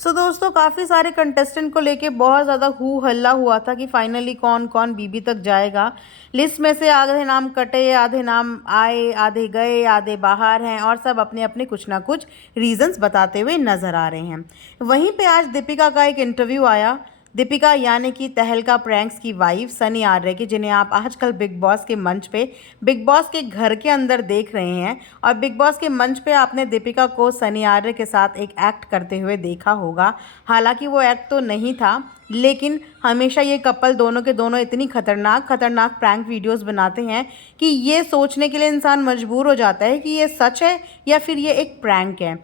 दोस्तों काफ़ी सारे कंटेस्टेंट को लेके बहुत ज़्यादा हू हल्ला हुआ था कि फाइनली कौन कौन बीबी तक जाएगा। लिस्ट में से आधे नाम कटे, आधे नाम आए, आधे गए, आधे बाहर हैं और सब अपने अपने कुछ ना कुछ रीजंस बताते हुए नजर आ रहे हैं। वहीं पे आज दीपिका का एक इंटरव्यू आया। दीपिका यानी कि तहलका प्रैंक्स की वाइफ सनी आर्य की, जिन्हें आप आजकल बिग बॉस के मंच पे, बिग बॉस के घर के अंदर देख रहे हैं। और बिग बॉस के मंच पे आपने दीपिका को सनी आर्य के साथ एक एक्ट करते हुए देखा होगा। हालांकि वो एक्ट तो नहीं था, लेकिन हमेशा ये कपल दोनों के दोनों इतनी खतरनाक खतरनाक प्रैंक वीडियोस बनाते हैं कि ये सोचने के लिए इंसान मजबूर हो जाता है कि ये सच है या फिर ये एक प्रैंक है।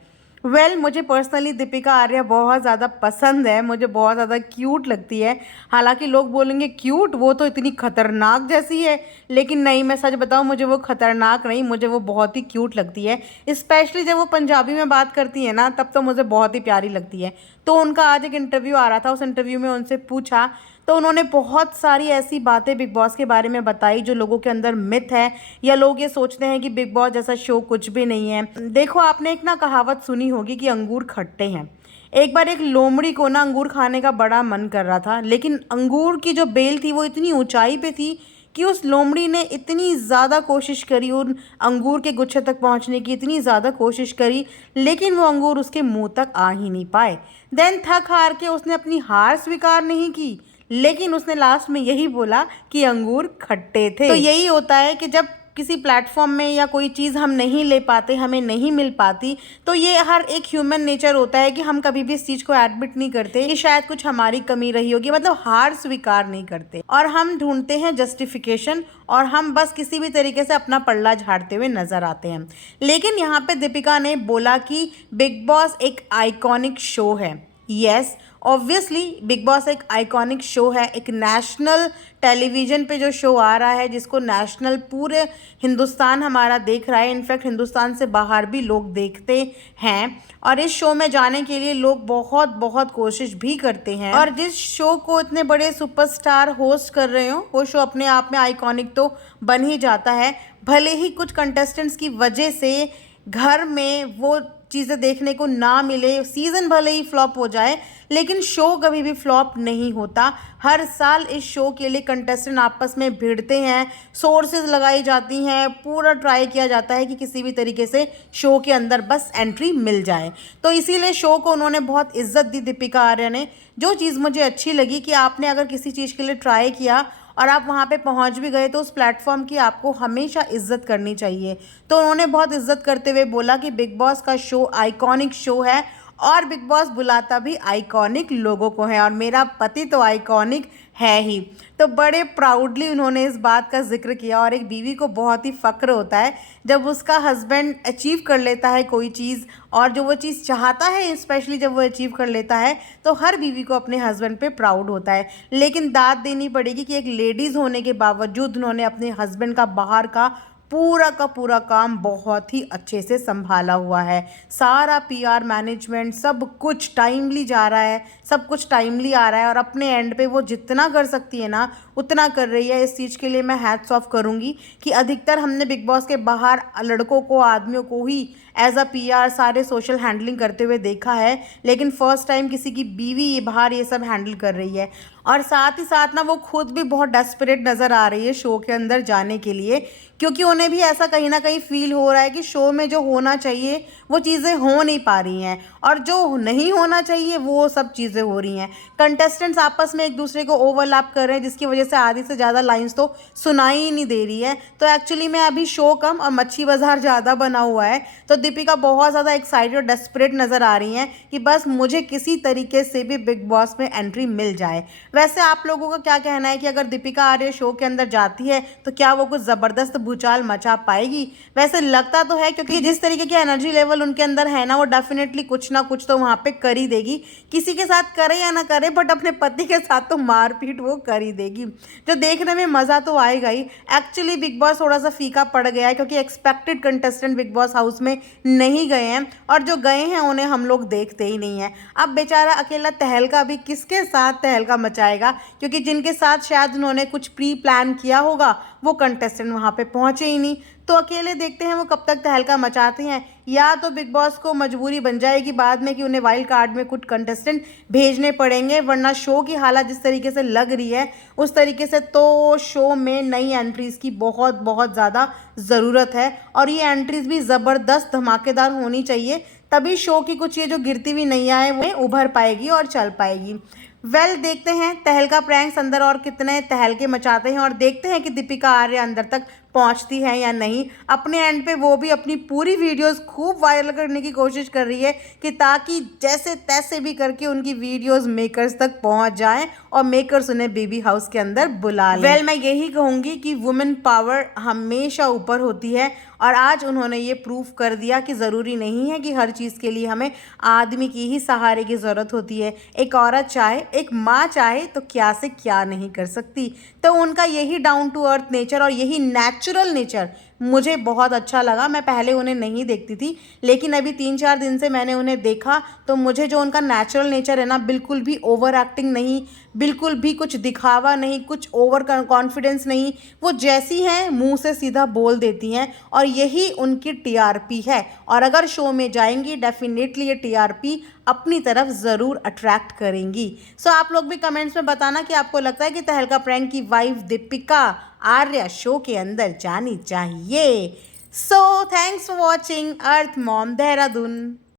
मुझे पर्सनली दीपिका आर्या बहुत ज़्यादा पसंद है, मुझे बहुत ज़्यादा क्यूट लगती है। हालांकि लोग बोलेंगे क्यूट, वो तो इतनी खतरनाक जैसी है, लेकिन नहीं, मैं सच बताऊं, मुझे वो खतरनाक नहीं, मुझे वो बहुत ही क्यूट लगती है। स्पेशली जब वो पंजाबी में बात करती है ना, तब तो मुझे बहुत ही प्यारी लगती है। तो उनका आज एक इंटरव्यू आ रहा था, उस इंटरव्यू में उनसे पूछा तो उन्होंने बहुत सारी ऐसी बातें बिग बॉस के बारे में बताई जो लोगों के अंदर मिथ है, या लोग ये सोचते हैं कि बिग बॉस जैसा शो कुछ भी नहीं है। देखो, आपने एक ना कहावत सुनी होगी कि अंगूर खट्टे हैं। एक बार एक लोमड़ी को ना अंगूर खाने का बड़ा मन कर रहा था, लेकिन अंगूर की जो बेल थी वो इतनी ऊंचाई पे थी कि उस लोमड़ी ने इतनी ज़्यादा कोशिश करी उन अंगूर के गुच्छे तक पहुंचने की, इतनी ज़्यादा कोशिश करी, लेकिन वो अंगूर उसके मुंह तक आ ही नहीं पाए। देन थक हार के उसने अपनी हार स्वीकार नहीं की, लेकिन उसने लास्ट में यही बोला कि अंगूर खट्टे थे। तो यही होता है कि जब किसी प्लेटफॉर्म में या कोई चीज़ हम नहीं ले पाते, हमें नहीं मिल पाती, तो ये हर एक ह्यूमन नेचर होता है कि हम कभी भी इस चीज़ को एडमिट नहीं करते कि शायद कुछ हमारी कमी रही होगी, मतलब हार स्वीकार नहीं करते और हम ढूंढते हैं जस्टिफिकेशन, और हम बस किसी भी तरीके से अपना पल्ला झाड़ते हुए नजर आते हैं। लेकिन यहाँ पे दीपिका ने बोला कि बिग बॉस एक आइकॉनिक शो है। यस, ऑब्वियसली बिग बॉस एक आइकॉनिक शो है, एक नेशनल टेलीविज़न पे जो शो आ रहा है, जिसको नेशनल पूरे हिंदुस्तान हमारा देख रहा है, इनफैक्ट हिंदुस्तान से बाहर भी लोग देखते हैं। और इस शो में जाने के लिए लोग बहुत बहुत कोशिश भी करते हैं, और जिस शो को इतने बड़े सुपरस्टार होस्ट कर रहे हो, वो शो अपने आप में आइकॉनिक तो बन ही जाता है। भले ही कुछ कंटेस्टेंट्स की वजह से घर में वो चीज़ें देखने को ना मिले, सीज़न भले ही फ्लॉप हो जाए, लेकिन शो कभी भी फ्लॉप नहीं होता। हर साल इस शो के लिए कंटेस्टेंट आपस में भिड़ते हैं, सोर्सेज लगाई जाती हैं, पूरा ट्राई किया जाता है कि किसी भी तरीके से शो के अंदर बस एंट्री मिल जाए। तो इसीलिए शो को उन्होंने बहुत इज्जत दी दीपिका आर्या ने। जो चीज़ मुझे अच्छी लगी कि आपने अगर किसी चीज़ के लिए ट्राई किया और आप वहाँ पे पहुँच भी गए, तो उस प्लेटफॉर्म की आपको हमेशा इज्जत करनी चाहिए। तो उन्होंने बहुत इज्जत करते हुए बोला कि बिग बॉस का शो आइकॉनिक शो है, और बिग बॉस बुलाता भी आइकॉनिक लोगों को है, और मेरा पति तो आइकॉनिक है ही। तो बड़े प्राउडली उन्होंने इस बात का जिक्र किया, और एक बीवी को बहुत ही फ़क्र होता है जब उसका हस्बैंड अचीव कर लेता है कोई चीज़, और जो वो चीज़ चाहता है, स्पेशली जब वो अचीव कर लेता है, तो हर बीवी को अपने हस्बैंड पे प्राउड होता है। लेकिन दाद देनी पड़ेगी कि एक लेडीज़ होने के बावजूद उन्होंने अपने हस्बैंड का बाहर का पूरा काम बहुत ही अच्छे से संभाला हुआ है। सारा पीआर मैनेजमेंट सब कुछ टाइमली जा रहा है, सब कुछ टाइमली आ रहा है, और अपने एंड पे वो जितना कर सकती है ना उतना कर रही है। इस चीज़ के लिए मैं हैट्स ऑफ करूँगी कि अधिकतर हमने बिग बॉस के बाहर लड़कों को, आदमियों को ही एज अ पीआर सारे सोशल हैंडलिंग करते हुए देखा है, लेकिन फर्स्ट टाइम किसी की बीवी बाहर ये सब हैंडल कर रही है। और साथ ही साथ ना वो खुद भी बहुत डेस्परेट नज़र आ रही है शो के अंदर जाने के लिए, क्योंकि उन्हें भी ऐसा कहीं ना कहीं फील हो रहा है कि शो में जो होना चाहिए वो चीज़ें हो नहीं पा रही हैं, और जो नहीं होना चाहिए वो सब चीज़ें हो रही हैं। कंटेस्टेंट्स आपस में एक दूसरे को ओवरलैप कर रहे हैं, जिसकी वजह से आधी से ज़्यादा लाइंस तो सुनाई ही नहीं दे रही है। तो एक्चुअली में अभी शो कम और मच्छी बाजार ज़्यादा बना हुआ है। तो दीपिका बहुत ज़्यादा एक्साइटेड और डेस्परेट नज़र आ रही हैं कि बस मुझे किसी तरीके से भी बिग बॉस में एंट्री मिल जाए। वैसे आप लोगों का क्या कहना है कि अगर दीपिका आर्य शो के अंदर जाती है तो क्या वो कुछ ज़बरदस्त भूचाल मचा पाएगी? वैसे लगता तो है, क्योंकि जिस तरीके की एनर्जी लेवल उनके अंदर है ना, वो डेफिनेटली कुछ ना कुछ तो वहाँ पे कर ही देगी। किसी के साथ करे या ना करे, बट अपने पति के साथ तो मारपीट वो कर ही देगी, जो देखने में मज़ा तो आएगा ही। एक्चुअली बिग बॉस थोड़ा सा फीका पड़ गया है, क्योंकि expected contestant big boss house में नहीं गए हैं, और जो गए हैं उन्हें हम लोग देखते ही नहीं हैं। अब बेचारा अकेला तहलका भी किसके साथ तहलका मचाएगा, क्योंकि जिनके साथ शायद उन्होंने कुछ प्री प्लान किया होगा वो कंटेस्टेंट वहाँ पे पहुँचे ही नहीं। तो अकेले देखते हैं वो कब तक तहलका मचाते हैं, या तो बिग बॉस को मजबूरी बन जाएगी बाद में कि उन्हें वाइल्ड कार्ड में कुछ कंटेस्टेंट भेजने पड़ेंगे, वरना शो की हालत जिस तरीके से लग रही है उस तरीके से तो शो में नई एंट्रीज़ की बहुत बहुत ज़्यादा ज़रूरत है। और ये एंट्रीज़ भी ज़बरदस्त धमाकेदार होनी चाहिए, तभी शो की कुछ ये जो गिरती हुई नैया है वो उभर पाएगी और चल पाएगी। देखते हैं तहलका प्रैंक्स अंदर और कितने तहलके मचाते हैं, और देखते हैं कि दीपिका आर्य अंदर तक पहुंचती है या नहीं। अपने एंड पे वो भी अपनी पूरी वीडियोस खूब वायरल करने की कोशिश कर रही है कि ताकि जैसे तैसे भी करके उनकी वीडियोस मेकर्स तक पहुंच जाएं और मेकर्स उन्हें बेबी हाउस के अंदर बुला लें। मैं यही कहूँगी कि वुमेन पावर हमेशा ऊपर होती है, और आज उन्होंने ये प्रूफ कर दिया कि ज़रूरी नहीं है कि हर चीज़ के लिए हमें आदमी की ही सहारे की ज़रूरत होती है। एक औरत चाहे, एक माँ चाहे तो क्या से क्या नहीं कर सकती। तो उनका यही डाउन टू अर्थ नेचर और यही नेचुरल नेचर मुझे बहुत अच्छा लगा। मैं पहले उन्हें नहीं देखती थी, लेकिन अभी 3-4 दिन से मैंने उन्हें देखा तो मुझे जो उनका नेचुरल नेचर है ना, बिल्कुल भी ओवर एक्टिंग नहीं, बिल्कुल भी कुछ दिखावा नहीं, कुछ ओवर कॉन्फिडेंस नहीं, वो जैसी हैं मुंह से सीधा बोल देती हैं, और यही उनकी टीआरपी है। और अगर शो में जाएंगी डेफिनेटली ये टीआरपी अपनी तरफ ज़रूर अट्रैक्ट करेंगी। सो आप लोग भी कमेंट्स में बताना कि आपको लगता है कि तहलका प्रैंक की वाइफ दीपिका आर्या शो के अंदर जानी चाहिए। So thanks for watching earth mom Dehradun.